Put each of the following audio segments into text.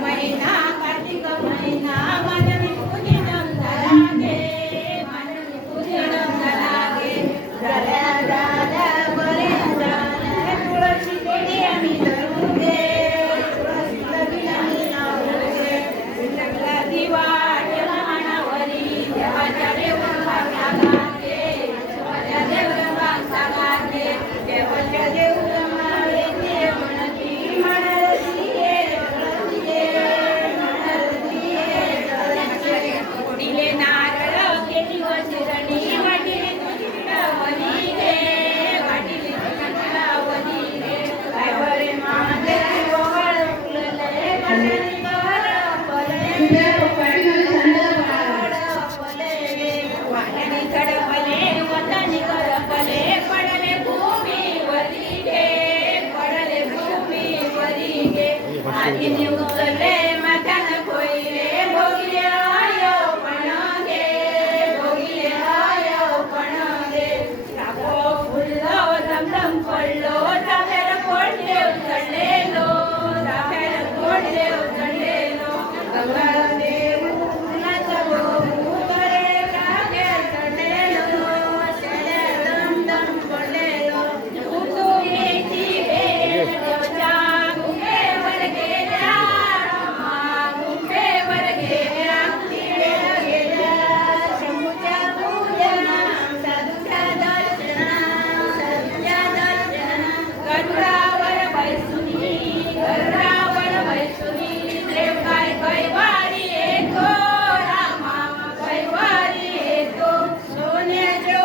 महिना कार्तिक महिना मानवी पूजनम धरागे मानवी पूजनम धरागे झाल्या झाल्या बरे झाल्या तुळशी केली आम्ही धरूगे तुळशी केली आम्ही लावूगे विठ्ठला दिवा ठेवा मानावरी देवाच्या देवळा सागागे देवाच्या देवळा सागागे देवाच्या देवळा माळे देव म्हणती म्हणती दिले नारळ केली वशिरणी वाटिले तुझी गे वाटिले तुझी गे काय बरे माझे ओवाळ फुलले पडले वाहनी चढपले वतनी करपले पडले भूमीवरी गे पडले भूमीवरी गे आधी उचलले माथ्यानं कोयले भोगले आयो पण गे भोगले आयो पण गे टाको फुललो धमधम पडलो चाफ्याला कोडले उचललेलो चाफ्याला कोडले उचललेलो गंगा देव फुलाचा भोगू करे रागे चढलेलो शेले दमदम पडलेलो उतू येती भेट देवच्या गुंगेवर गेल्या रामा गुंगेवर गेल्या तिळेला गेल्या शंभूच्या पूजना साधूच्या दर्शना गरुडावर बैसुनी देव काय कैवारी येतो रामा कैवारी येतो सोन्याचो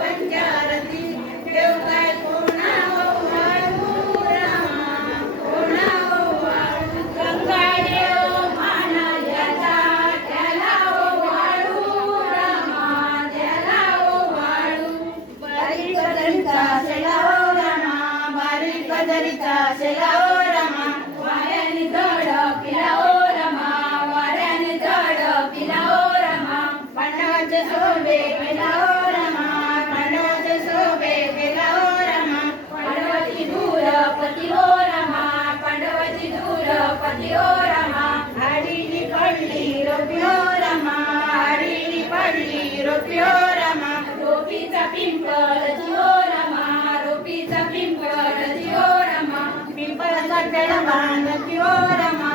पंचारती देव काय कोणावर वाळू रामा कोणावर वाळू गंगा देव मानल्याचा त्याला वाळू रामा त्याला वाळू बारीक दरीचा शेलाओ रामा बारीक दरीचा शेलाओ रामा वाऱ्याने झड पिलाओ रामा वाऱ्याने झड पिलाओ रामा पांडवाचे शोभे केलाओ रामा पांडवाचे शोभे केलाओ रामा पांडवाची दूरपती हो रामा पांडवाची दूरपती हो रामा आडीनी पडली रोपी हो रामा आडीनी पडली रोपी हो रामा रोपीचा पिंपळ जिओ रामा रोपीचा पिंपळ जिओ रामा पिंपळाचा पेड बांधती हो रामा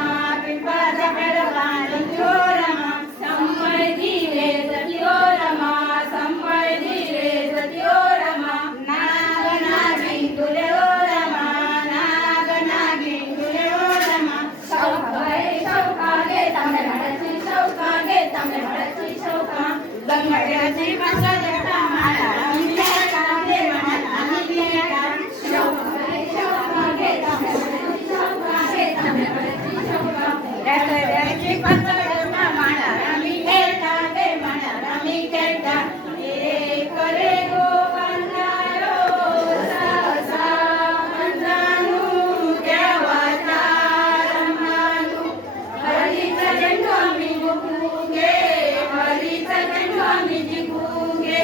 पिंपळाचा पेड बांधती हो रामा संपळ दिले जती हो रामा संपळ दिले जती हो रामा नाग नागी तुले हो रामा नाग नागी तुले हो रामा शौका गे तांबड्याची शौका गे तांबड्याची शौका गंगाड्याची भाषा देता माळा आम्ही गे म्हणा आम्ही शौका गे तांबड्याची शौका गे तांबड्याची शौका त्याची भाषा देता माळा आम्ही खेळता गे म्हणा आम्ही खेळता एक रे गोपांनायो सहसा मंदानू देवाचा रमानू हरीचा झेंडू आम्ही जिंकूगे हरीचा झेंडू आम्ही जिंकूगे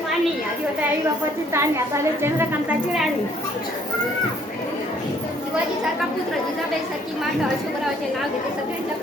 पाणी आधी होता आई बापाची ताण आले चंद्रकांताची राणी शिवाजी सारखा पुत्र जिजाबाई सारखी माता अशोकरावचे नाव घेते सगळ्यांच्या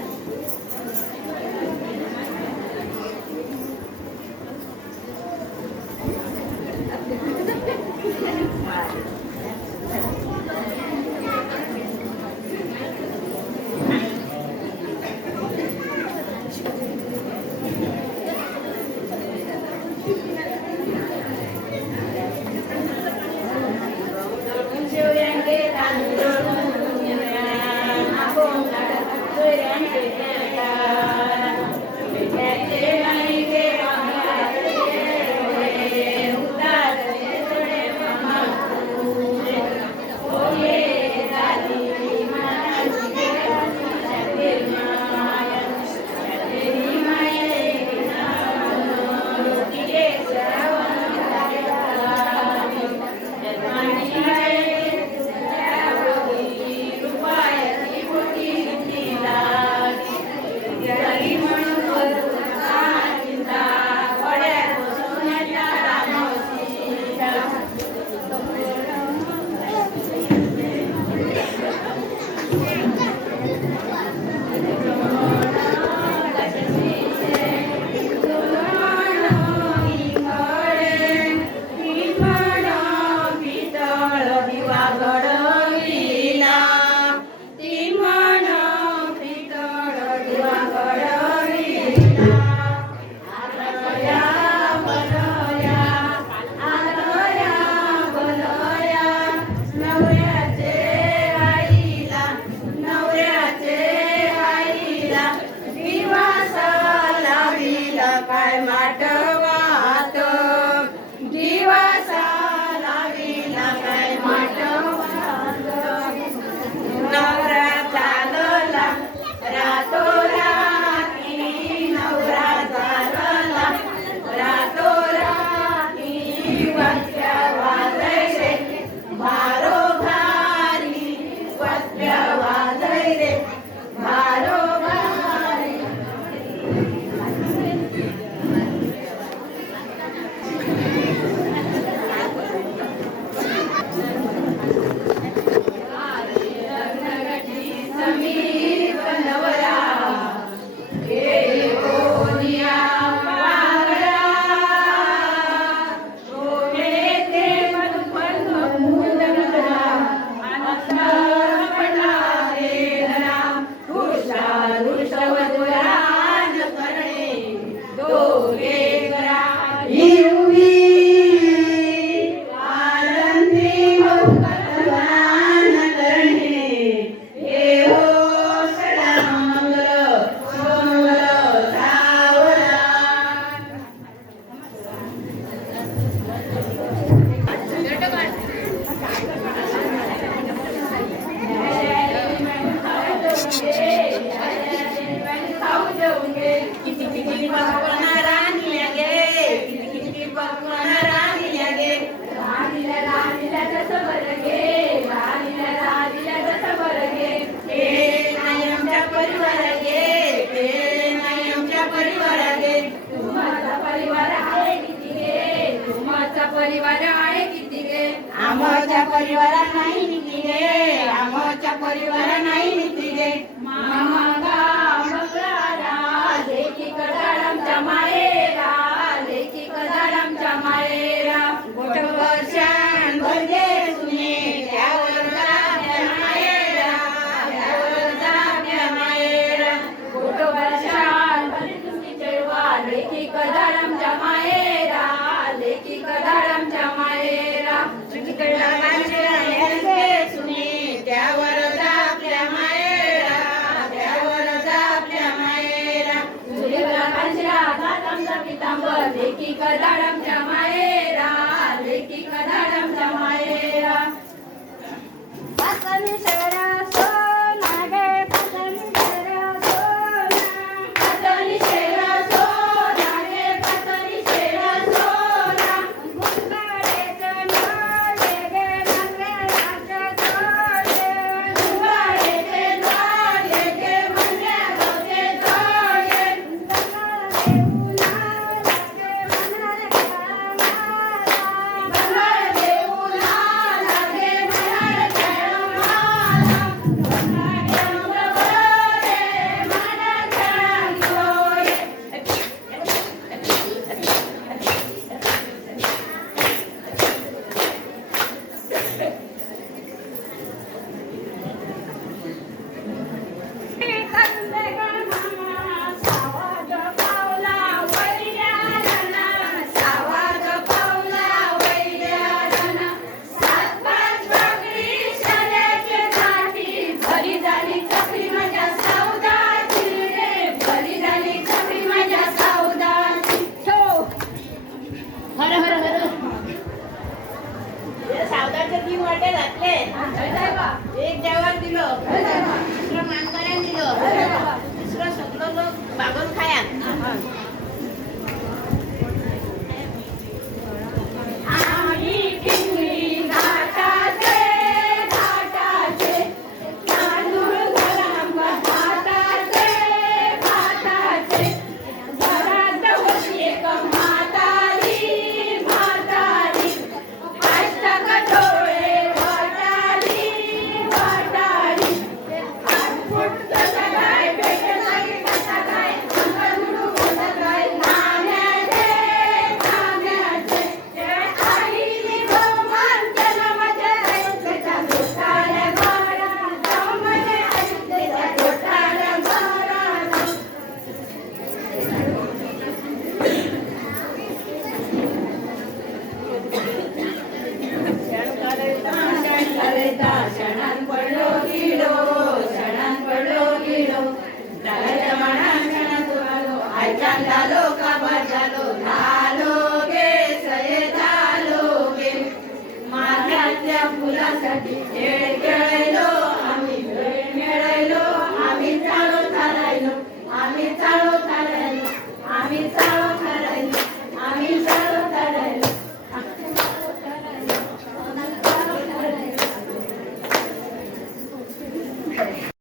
परिवार आहे किती गे आमच्या परिवारा नाही किती गे आमच्या परिवारा नाही किती गे मामा मंगळारा लेकी कदाळामच्या मायेरा लेकी कदाळामच्या मायेरा गोठ वर्षान भरगे सुने त्यावर मायेरा शरणागती